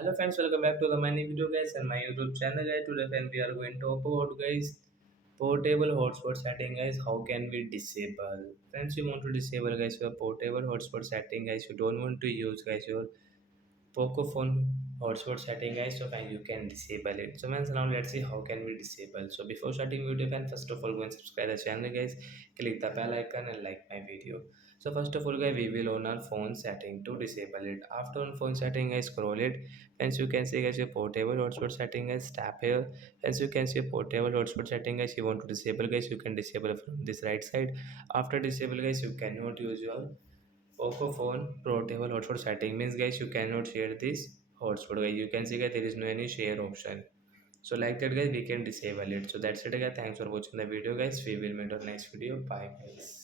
Hello friends, welcome back to the my new video guys and my YouTube channel guys. Today friends, we are going to talk about guys portable hotspot setting guys. How can we disable? Friends, you want to disable guys your portable hotspot setting guys. You don't want to use guys your Poco phone hotspot setting guys, so fine you can disable it. So friends, now let's see how can we disable. So before starting video fan, first of all go and subscribe the channel guys, click the bell icon and like my video. So first of all guys, we will on our phone setting to disable it. After on phone setting guys, scroll it. Friends, you can see guys your portable hotspot setting guys, tap here. Friends, you can see portable hotspot setting guys, you want to disable guys, you can disable from this right side. After disable guys, you cannot use your Poco phone portable hotspot setting means guys you cannot share this hotspot guys. You can see guys there is no any share option. So like that guys we can disable it. So that's it guys. Thanks for watching the video guys. We will meet on next video. Bye guys.